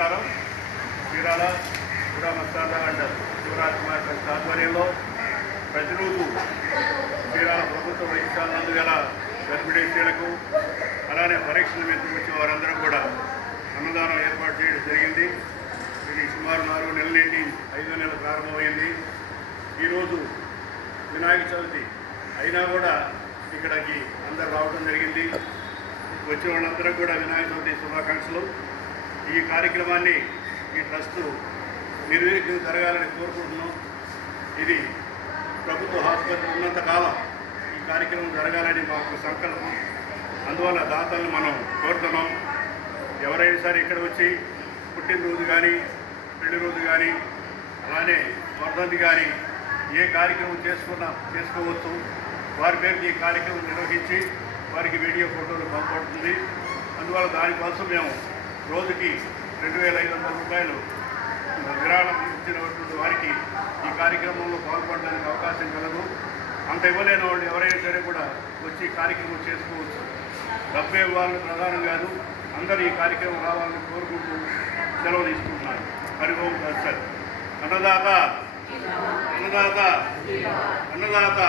నమస్కారం. Chirala మస్తారా and Shivraj Kumar trust ఆధ్వర్యంలో ప్రతిరోజు చీరాల ప్రభుత్వ వైద్యశాల నందు గల గర్భిణీ స్త్రీలకు అలానే పరీక్షలు మెచ్చి వచ్చే వారందరూ కూడా అన్నదానం ఏర్పాటు చేయడం జరిగింది. ఇది సుమారు 4 నెలల నుండి 5వ నెల ప్రారంభమైంది. ఈరోజు వినాయక చవితి అయినా కూడా ఇక్కడికి అందరు రావడం జరిగింది. వచ్చిన వాళ్ళందరూ కూడా వినాయక చవితి శుభాకాంక్షలు. ఈ కార్యక్రమాన్ని ఈ ట్రస్ట్ నిర్వహించి జరగాలని కోరుకుంటున్నాం. ఇది ప్రభుత్వ హాస్పిటల్ ఉన్నంతకాలం ఈ కార్యక్రమం జరగాలని మాకు సంకల్పం. అందువల్ల దాతలను మనం కోరుతున్నాం. ఎవరైనా సరే ఇక్కడ వచ్చి పుట్టినరోజు కానీ, పెళ్లి రోజు కానీ, అలానే వర్ధంతి కానీ ఏ కార్యక్రమం చేసుకోవచ్చు. వారి పేరుకి ఈ కార్యక్రమం నిర్వహించి వారికి వీడియో ఫోటోలు పంపబడుతుంది. అందువల్ల దానికోసం మేము రోజుకి 2,500 రూపాయలు విరాళం ఇచ్చినటువంటి వారికి ఈ కార్యక్రమంలో పాల్గొనడానికి అవకాశం కలదు. అంత ఇవ్వలేని వాళ్ళు ఎవరైనా సరే కూడా వచ్చి కార్యక్రమం చేసుకోవచ్చు. డబ్బే ఇవ్వాలని ప్రధానం కాదు, అందరూ ఈ కార్యక్రమం రావాలని కోరుకుంటూ సెలవు తీసుకుంటున్నారు. హరి ఓం తత్సత్. అన్నదాత అన్నదాత అన్నదాత.